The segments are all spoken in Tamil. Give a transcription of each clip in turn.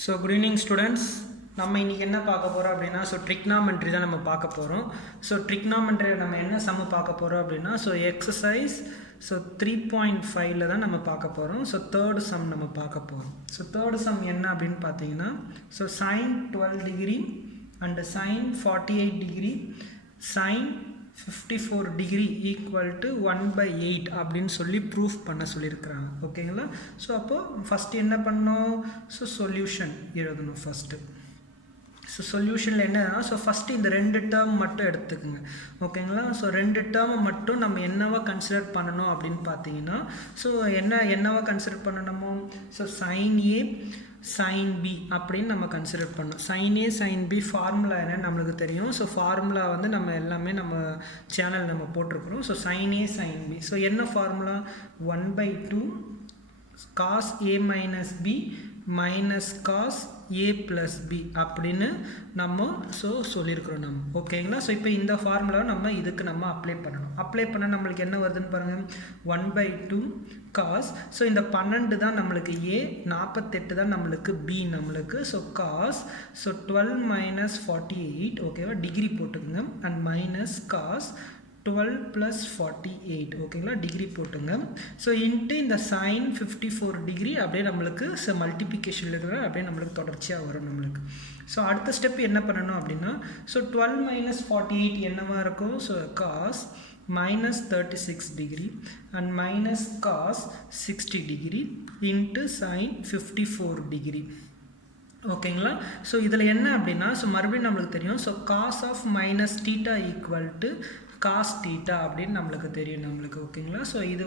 So good evening students. நம்ம இன்னைக்கு என்ன பார்க்க போறோம் அப்படினா trigonometry தான் நம்ம பார்க்க போறோம். Trigonometry நம்ம என்ன சம் பார்க்க போறோம் அப்படினா exercise 3.5 ல தான் நம்ம பார்க்க போறோம். third sum நம்ம பார்க்க போறோம். third sum என்ன அப்படினு பாத்தீங்கன்னா sin 12 degree and sin 48 degree sin 54 degree equal to 1/8 அப்படின்னு சொல்லி ப்ரூஃப் பண்ண சொல்லியிருக்கிறாங்க. ஓகேங்களா? ஸோ அப்போ ஃபஸ்ட்டு என்ன பண்ணோம்? சொல்யூஷன் எழுதணும் ஃபஸ்ட்டு. சொல்யூஷனில் என்னன்னா ஃபஸ்ட்டு இந்த ரெண்டு டேர்ம் மட்டும் எடுத்துக்குங்க. ஓகேங்களா? ரெண்டு டேர்மை மட்டும் நம்ம என்னவா கன்சிடர் பண்ணணும் அப்படின்னு பார்த்தீங்கன்னா என்னவா கன்சிடர் பண்ணணுமோ sin A sin B அப்படின்னு நம்ம கன்சிடர் பண்ணோம். sin A sin B formula என்ன நம்மளுக்கு தெரியும். ஃபார்முலா நம்ம எல்லாமே நம்ம சேனல் நம்ம போட்டிருக்கிறோம். sin A sin B என்ன formula 1/2 cos A minus B minus cos A plus B அப்படின்னு நம்ம சொல்லியிருக்கிறோம் நம்ம. ஓகேங்களா? இப்போ இந்த ஃபார்முலா நம்ம இதுக்கு நம்ம அப்ளை பண்ணணும். அப்ளை பண்ண நம்மளுக்கு என்ன வருதுன்னு பாருங்கள். 1/2 cos இந்த 12 தான் நம்மளுக்கு A, 48 தான் நம்மளுக்கு B நம்மளுக்கு. cos 12 minus 48 ஓகேவா டிகிரி போட்டுக்கோங்க அண்ட் மைனஸ் cos 12 plus 48 ஓகேங்களா டிகிரி போட்டுங்க. இன்ட்டு இந்த sin 54 டிகிரி அப்படியே நம்மளுக்கு மல்டிப்ளிகேஷனில் இருக்கிற அப்படியே நம்மளுக்கு தொடர்ச்சியாக வரும் நம்மளுக்கு. அடுத்த ஸ்டெப் என்ன பண்ணணும் அப்படின்னா 12 minus 48 என்னவா இருக்கும்? cos minus 36 degree and minus cos 60 degree into sin 54 degree. ஓகேங்களா? இதில் என்ன அப்படின்னா மறுபடியும் நம்மளுக்கு தெரியும் cos of minus theta equal to cos theta அப்படின்னு நம்மளுக்கு தெரியும் நம்மளுக்கு. ஓகேங்களா? இது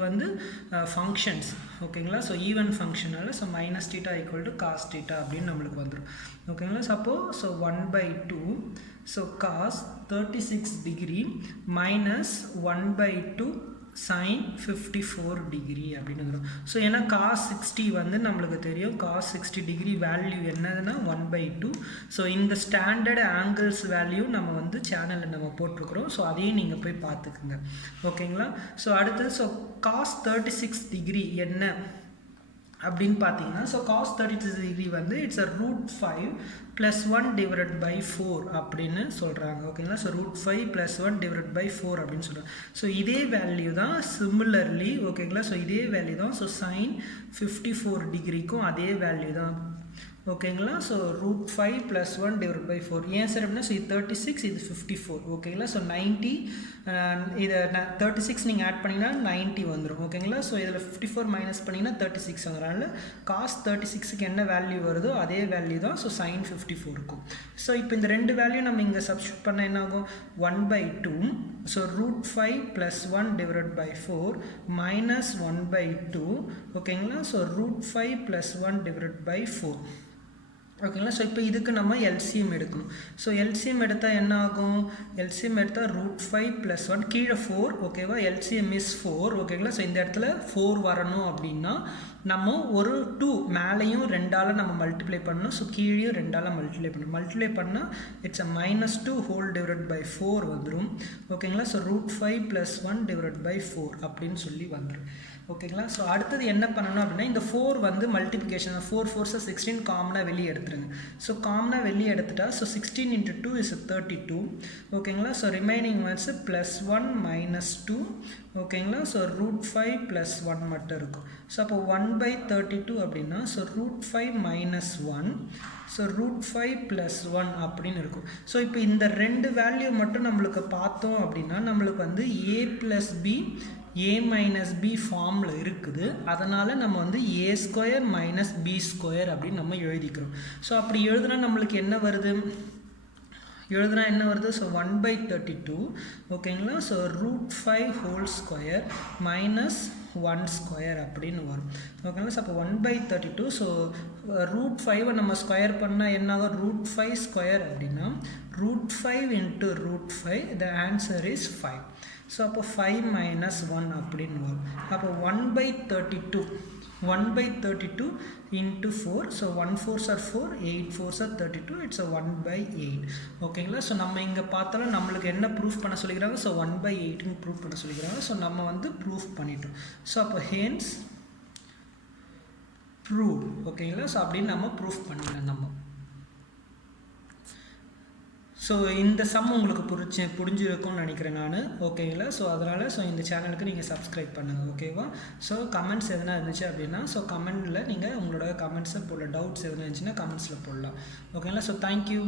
ஃபங்க்ஷன்ஸ். ஓகேங்களா? ஈவன் ஃபங்க்ஷனால் minus theta equal to cos theta அப்படின்னு நம்மளுக்கு வந்துடும். ஓகேங்களா? Suppose 1/2 cos 36 degree minus 1/2 sin 54 degree அப்படின்னு வரும். ஏன்னா cos 60 நம்மளுக்கு தெரியும். cos 60 degree வேல்யூ என்னதுன்னா 1/2. இந்த ஸ்டாண்டர்ட் ஆங்கிள்ஸ் வேல்யூ நம்ம சேனலில் நம்ம போட்டிருக்கிறோம். அதையும் நீங்கள் போய் பார்த்துக்குங்க. ஓகேங்களா? அடுத்தது cos 36 degree என்ன அப்படின்னு பார்த்தீங்கன்னா cos 36 degree it's √5 + 1 divided by 4 அப்படின்னு சொல்கிறாங்க. ஓகேங்களா? √5 + 1 divided by 4 அப்படின்னு சொல்கிறாங்க. இதே வேல்யூ தான் சிமிலர்லி. ஓகேங்களா? இதே வேல்யூ தான் sin 54 டிகிரிக்கும் அதே வேல்யூ தான். ஓகேங்களா? √5 + 1 divided by 4 ஏன் சார் அப்படின்னா இது 36 இது 54. ஓகேங்களா? 90 இதை 36 நீங்கள் ஆட் பண்ணிங்கன்னா 90 வந்துடும். ஓகேங்களா? இதில் 54 மைனஸ் பண்ணிங்கன்னா 36 வந்துடும். cos 36க்கு என்ன வேல்யூ வருதோ அதே வேல்யூ தான் sin 54 இருக்கும். இப்போ இந்த ரெண்டு வேல்யூ நம்ம இங்கே சப்ஸ்டியூட் பண்ண என்ன ஆகும்? 1/2 √5 + 1 divided by 4 minus 1/2 ஓகேங்களா? √5 + 1 divided by 4. ஓகேங்களா? இப்போ இதுக்கு நம்ம எல்சிஎம் எடுக்கணும். எல்சிஎம் எடுத்தால் என்ன ஆகும்? எல்சிஎம் எடுத்தால் √5 + 1 கீழே 4. ஓகேவா? LCM is 4. ஓகேங்களா? இந்த இடத்துல 4 வரணும் அப்படின்னா நம்ம ஒரு 2 மேலேயும் 2ஆல் நம்ம மல்டிப்ளை பண்ணணும். கீழேயும் 2ஆல் மல்டிப்ளை பண்ணணும். மல்டிப்ளை பண்ணால் இட்ஸ் -2 ஹோல் டிவைடட் பை 4 வந்துடும். ஓகேங்களா? √5 + 1 divided by 4 அப்படின்னு சொல்லி வந்துடும். ஓகேங்களா? அடுத்தது என்ன பண்ணணும் அப்படின்னா இந்த 4 மல்டிப்ளிகேஷன் 4 4s 16 காமனாக வெளியே எடுத்துருங்க. காமனாக வெளியே எடுத்துட்டா 16 × 2 is 32. ஓகேங்களா? ரிமைனிங் +1 - 2. ஓகேங்களா? √5 + 1 மட்டும் இருக்கும். அப்போ 1/32 அப்படின்னா √5 - 1 √5 + 1 அப்படின்னு இருக்கும். இப்போ இந்த ரெண்டு வேல்யூ மட்டும் நம்மளுக்கு பார்த்தோம் அப்படின்னா நம்மளுக்கு A + B A minus B ஃபார்மில் இருக்குது. அதனால் நம்ம A² - B² அப்படின்னு நம்ம எழுதிக்கிறோம். அப்படி எழுதுனா நம்மளுக்கு என்ன வருது? 1/32 ஓகேங்களா? √5 ஹோல் ஸ்கொயர் மைனஸ் 1² அப்படின்னு வரும். ஓகேங்களா? அப்போ 1/32 √5 நம்ம ஸ்கொயர் பண்ணால் என்ன ஆகும்? √5² அப்படின்னா √5 × √5 the answer is 5. அப்போ 5 - 1 அப்படின்னு வரும். அப்போ 1/32 1/32 into 4. 1 4s are 4, 8 4s are 32. It's a 1/8. ஓகேங்களா? நம்ம இங்கே பார்த்தாலும் நம்மளுக்கு என்ன ப்ரூஃப் பண்ண சொல்லிக்கிறாங்க? 1/8 ப்ரூஃப் பண்ண சொல்லிக்கிறாங்க. நம்ம ப்ரூஃப் பண்ணிட்டோம். அப்போ ஹென்ஸ் ப்ரூவ் ஓகேங்களா. ஸோ அப்படின்னு நம்ம ப்ரூஃப் பண்ணிடலாம் நம்ம. ஸோ இந்த சம் உங்களுக்கு புரிஞ்சிருக்கும்னு நினைக்கிறேன் நான், ஓகேங்களா. ஸோ அதனால் இந்த சேனலுக்கு நீங்கள் சப்ஸ்கிரைப் பண்ணுங்கள், ஓகேவா. ஸோ கமெண்ட்ஸ் எதனா இருந்துச்சு அப்படின்னா கமெண்டில் நீங்கள் உங்களோட கமெண்ட்ஸை போடலாம், டவுட்ஸ் எதனா இருந்துச்சுன்னா கமெண்ட்ஸில் போடலாம், ஓகேங்களா. So thank you.